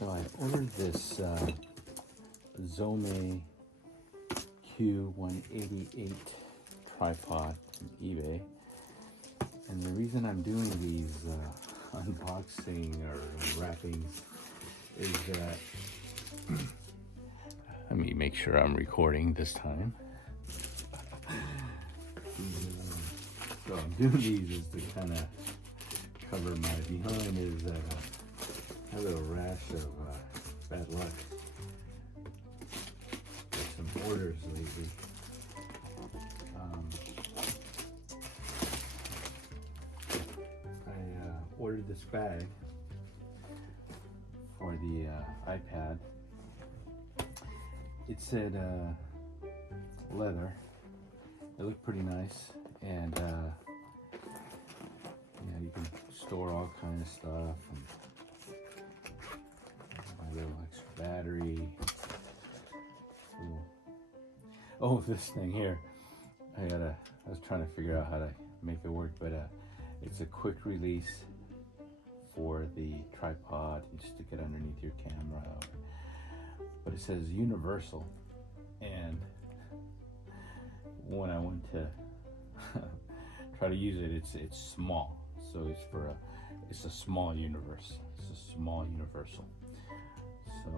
So I ordered this ZOMEI Q-188 tripod from eBay, and the reason I'm doing these unboxing or wrappings is that let me make sure I'm recording this time. So I'm doing these is to kind of cover my behind. Is that I have a little rash of bad luck with some orders lately. I ordered this bag for the iPad. It said leather. It looked pretty nice, and yeah, you can store all kinds of stuff. And my little extra battery. Ooh. Oh, this thing here. I was trying to figure out how to make it work, but it's a quick release for the tripod. You stick it underneath your camera. But it says universal, and when I went to try to use it, it's small, so it's a small universe. It's a small universal, so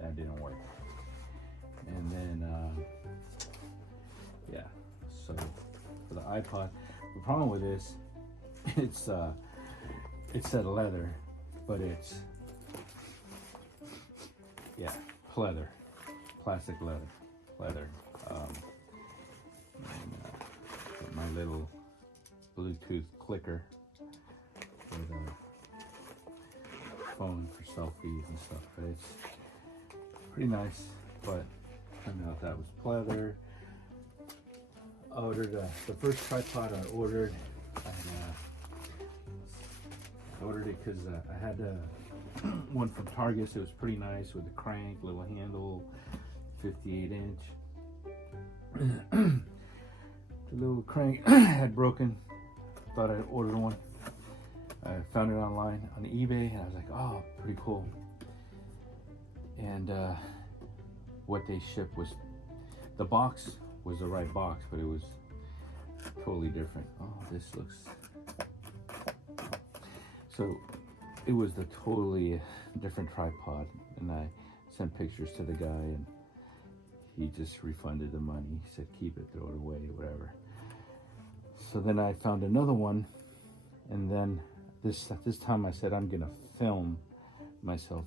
that didn't work. And then yeah, so for the iPod, the problem with this, it said leather, but it's pleather, plastic leather. My little Bluetooth clicker with a phone for selfies and stuff, but it's pretty nice. But turned out that was pleather. I ordered the first tripod I ordered. I ordered it because I had one from Target. It was pretty nice with the crank, little handle, 58-inch. The little crank had broken. Thought I'd ordered one. I found it online on eBay, and I was like, oh, pretty cool. And what they shipped was, the box was the right box, but it was totally different. Oh, this looks, so it was the totally different tripod, and I sent pictures to the guy, and he just refunded the money. He said, keep it, throw it away, whatever. So then I found another one, and then this time I said, I'm gonna film myself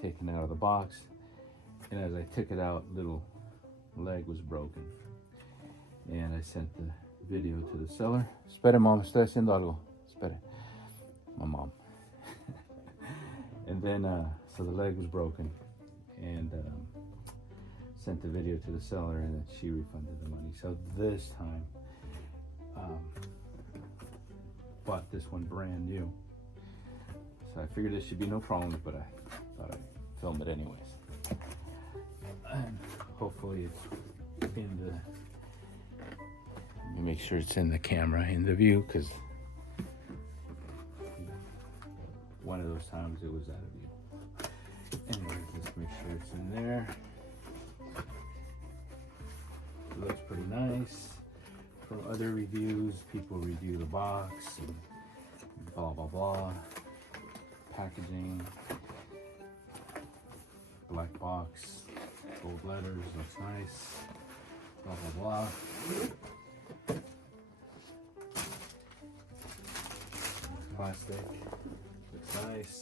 taking it out of the box. And as I took it out, little leg was broken. And I sent the video to the seller. Espera, mom, estoy haciendo algo. Espera. My mom. And then, so the leg was broken. And sent the video to the seller, and then she refunded the money. So this time, bought this one brand new. So I figured there should be no problems, but I thought I'd film it anyways. And hopefully it's in the, let me make sure it's in the camera, in the view, because one of those times it was out of view. Anyway, just make sure it's in there. It looks pretty nice. From other reviews, people review the box and blah blah blah. Packaging, black box, gold letters, looks nice. Blah blah blah. Plastic, looks nice.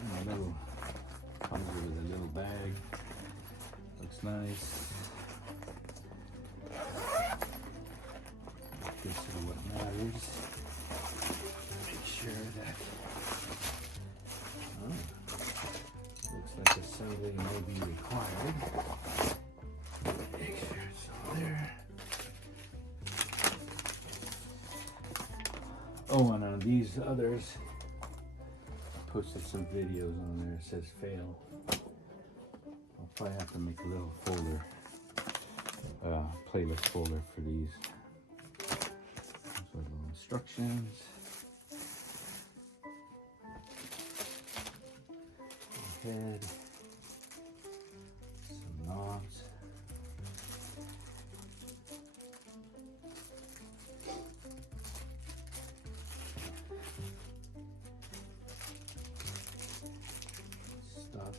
And a little, comes with a little bag, looks nice. This is what matters. Make sure that, looks like assembly may be required. Make sure it's all there. Oh, and on these others, I posted some videos on there. It says fail. I'll probably have to make a little folder, playlist folder for these. Those are the instructions. head, some knobs. Stuff.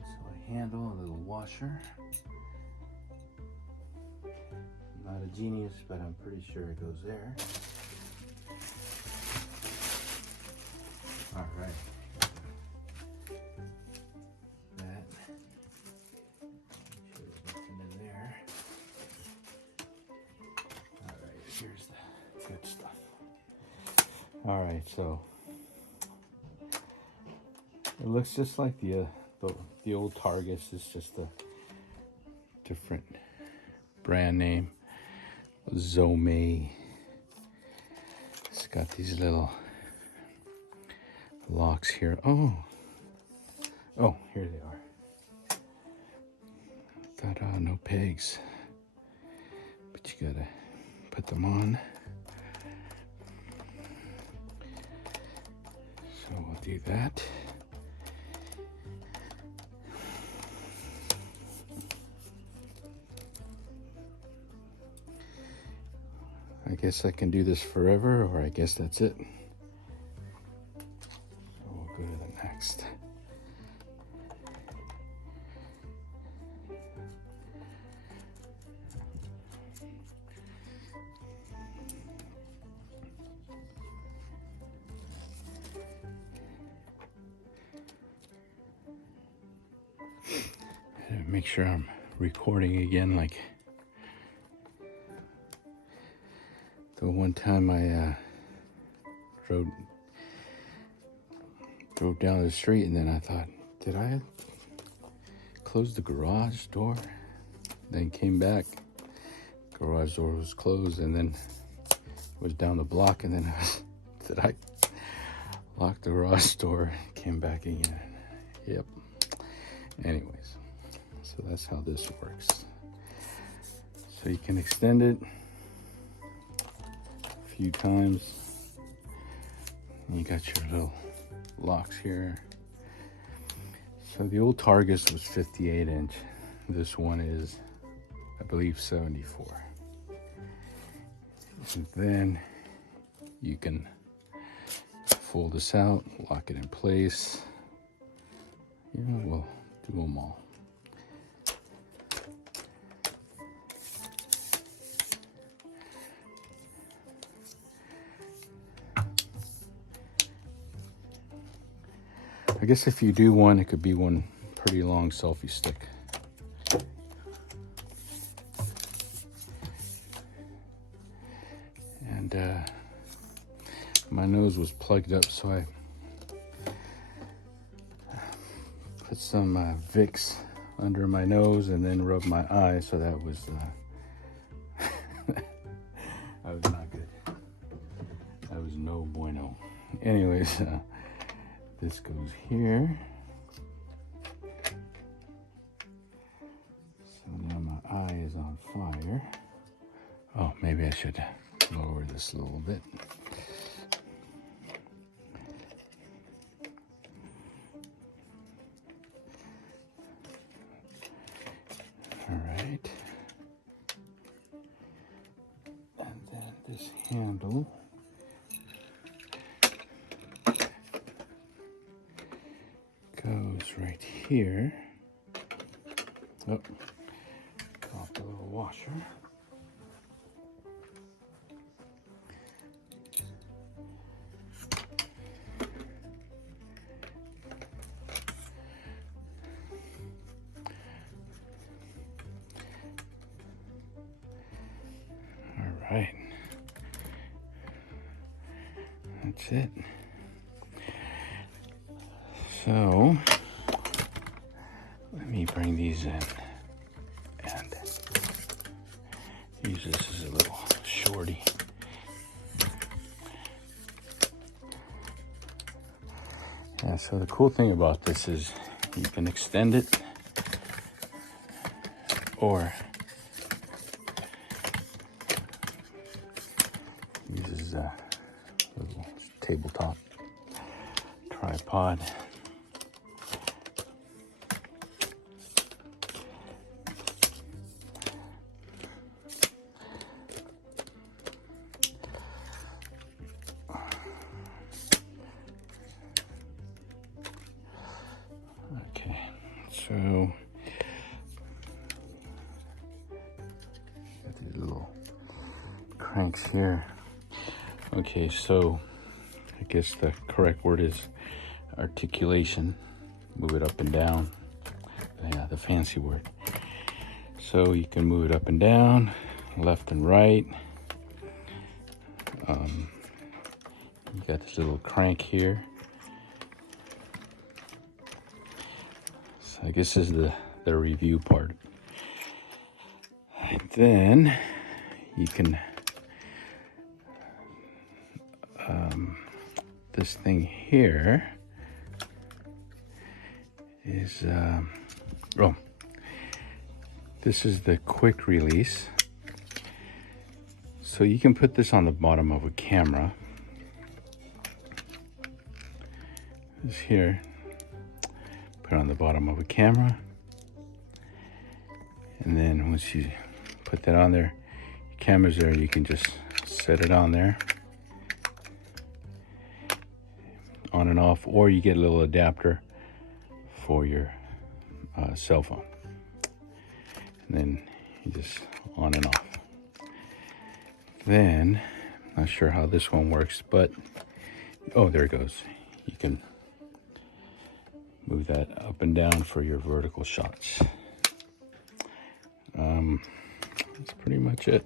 So a handle, a little washer. Not a genius, but I'm pretty sure it goes there. All right. That. Sure there's nothing in there. All right, here's the good stuff. All right, so it looks just like the old Targets. It's just a different brand name. ZOMEI. It's got these little locks here. Oh, here they are. Ta-da, no pegs, but you gotta put them on. So we'll do that. I guess I can do this forever, or I guess that's it. So we'll go to the next. Make sure I'm recording again, like the one time I drove down the street, and then I thought, did I close the garage door? Then came back, garage door was closed, and then was down the block, and then did I lock the garage door? Came back again. Yep. Anyways, so that's how this works. So you can extend it few times. You got your little locks here. So the old Targets was 58 inch. This one is, I believe, 74. And then you can fold this out, lock it in place. You know, we'll do them all. I guess if you do one, it could be one pretty long selfie stick. And my nose was plugged up, so I put some Vicks under my nose and then rubbed my eye, so that was that was not good. That was no bueno. Anyways, this goes here. So now my eye is on fire. Oh, maybe I should lower this a little bit. All right. And then this handle goes right here. Oh, off the little washer. All right. That's it. So, let me bring these in and use this as a little shorty. Yeah, so the cool thing about this is you can extend it, or tabletop tripod. Okay, so got these little cranks here. Okay, so I guess the correct word is articulation. Move it up and down. Yeah, the fancy word. So you can move it up and down, left and right. You got this little crank here. So I guess this is the review part. And then you can this thing here is this is the quick release. So you can put this on the bottom of a camera. This here, put it on the bottom of a camera, and then once you put that on there, your camera's there, you can just set it on there, on and off, or you get a little adapter for your cell phone, and then you just on and off. Then, not sure how this one works, but oh, there it goes. You can move that up and down for your vertical shots. That's pretty much it.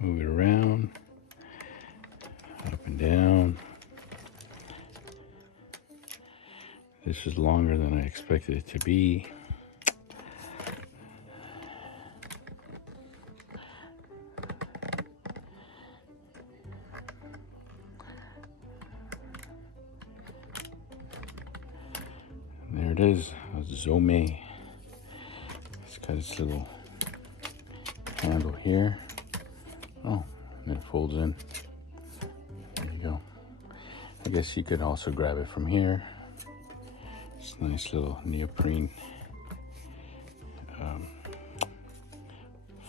Move it around, up and down. This is longer than I expected it to be. There it is, a ZOMEI. It's got its little handle here. Oh, and it folds in. There you go. I guess you could also grab it from here. It's a nice little neoprene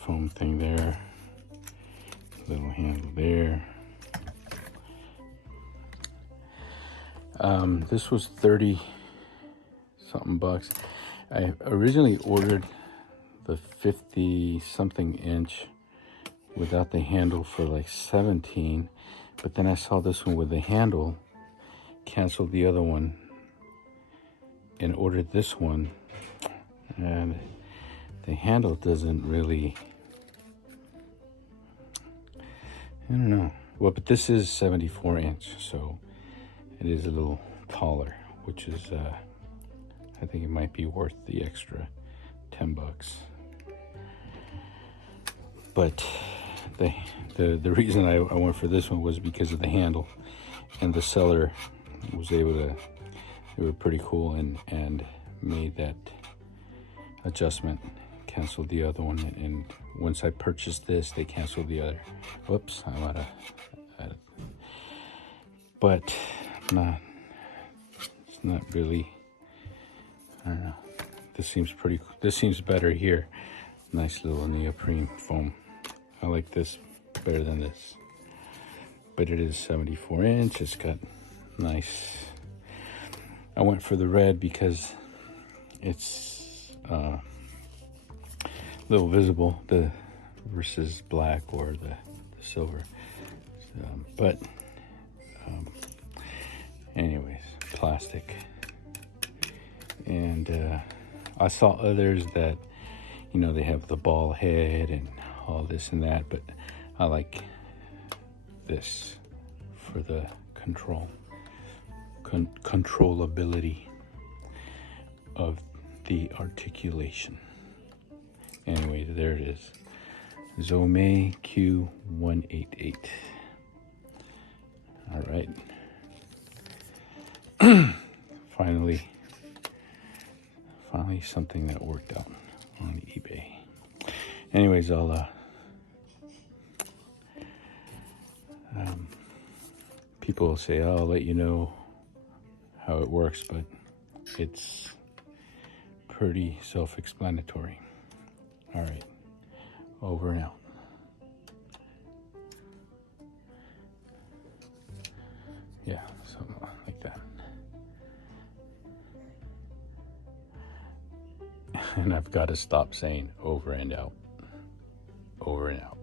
foam thing there. Little handle there. This was 30 something bucks. I originally ordered the 50 something inch without the handle for like 17, but then I saw this one with the handle, canceled the other one and ordered this one, and the handle doesn't really, I don't know. Well, but this is 74 inch, so it is a little taller, which is I think it might be worth the extra 10 bucks. But the reason I went for this one was because of the handle, and the seller was able to, they were pretty cool and made that adjustment, canceled the other one, and once I purchased this, they canceled the other. Whoops, I'm out of but it's not really, I don't know. This seems better here. Nice little neoprene foam. I like this better than this. But it is 74 inch. It's got nice. I went for the red because it's a little visible, the versus black or the silver. Anyways, plastic. And I saw others that, you know, they have the ball head and all this and that, but I like this for the controllability of the articulation. Anyway, there it is. ZOMEI Q-188. All right. Finally something that worked out on eBay. Anyways, I'll People say, oh, I'll let you know how it works, but it's pretty self-explanatory. All right, over and out. Yeah, something like that. And I've got to stop saying over and out. Over and out.